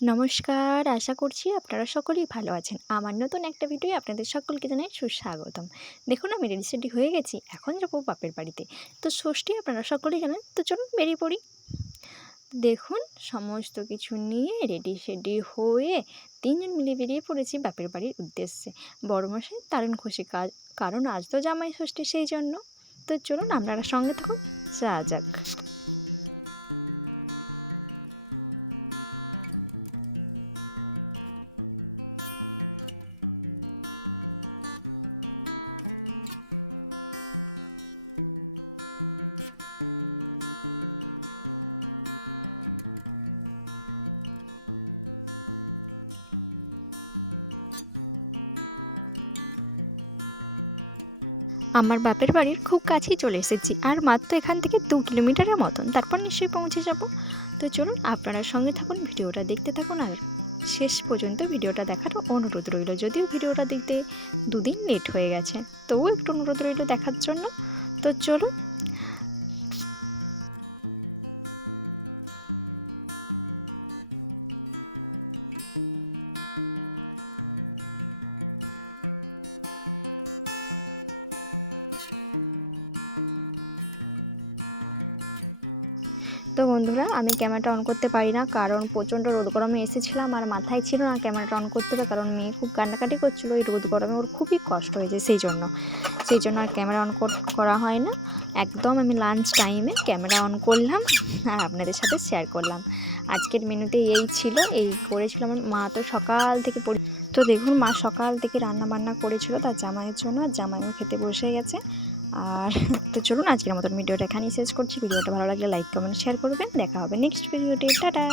নমস্কার, আশা করছি আপনারা সকলেই ভালো আছেন। আমার নতুন একটা ভিডিও আপনাদের সকলকে জানাই সুস্বাগতম। দেখুন আমি রেডি সেডি হয়ে গেছি, এখন যাব বাপের বাড়িতে। তো ষষ্ঠী আপনারা সকলেই জানেন, তো চলুন বেরিয়ে পড়ি। দেখুন, সমস্ত কিছু নিয়ে রেডি সেডি হয়ে তিনজন মিলে বেরিয়ে পড়েছি বাপের বাড়ির উদ্দেশ্যে। বড় মশাই দারুণ খুশি কাজ কারণ আজ তো জামাই ষষ্ঠী সেই জন্য। তো চলুন আপনারা সঙ্গে থাকুন যা যাক। আমার বাপের বাড়ির খুব কাছেই চলে এসেছি, আর মাত্র এখান থেকে দু কিলোমিটারের মতন। তারপর নিশ্চয়ই পৌঁছে যাব। তো চলুন, আপনারা সঙ্গে থাকুন, ভিডিওটা দেখতে থাকুন, আর শেষ পর্যন্ত ভিডিওটা দেখার অনুরোধ রইল। যদিও ভিডিওটা দেখতে দুদিন লেট হয়ে গেছে, তবুও একটু অনুরোধ রইল দেখার জন্য। তো চলুন তো বন্ধুরা, আমি ক্যামেরাটা অন করতে পারি না কারণ প্রচণ্ড রোদ গরমে এসেছিলাম আর মাথায় ছিল না ক্যামেরাটা অন করতে হবে কারণ মেয়ে খুব কান্নাকাটি করছিল এই রোদ গরমে, ওর খুবই কষ্ট হয়েছে সেই জন্য। সেই জন্য আর ক্যামেরা অন করা হয় না। একদম আমি লাঞ্চ টাইমে ক্যামেরা অন করলাম আর আপনাদের সাথে শেয়ার করলাম। আজকের মেনুতে এই ছিল, এই করেছিল আমার মা তো সকাল থেকে তো দেখুন মা সকাল থেকে রান্না বান্না করেছিল তার জামাইয়ের জন্য, আর জামাইও খেতে বসে গেছে। আর তো চলুন আজকের মতন ভিডিওটা এখানেই শেষ করছি। ভিডিওটা ভালো লাগলে লাইক কমেন্ট শেয়ার করবেন। দেখা হবে নেক্সট ভিডিওতে টাটা!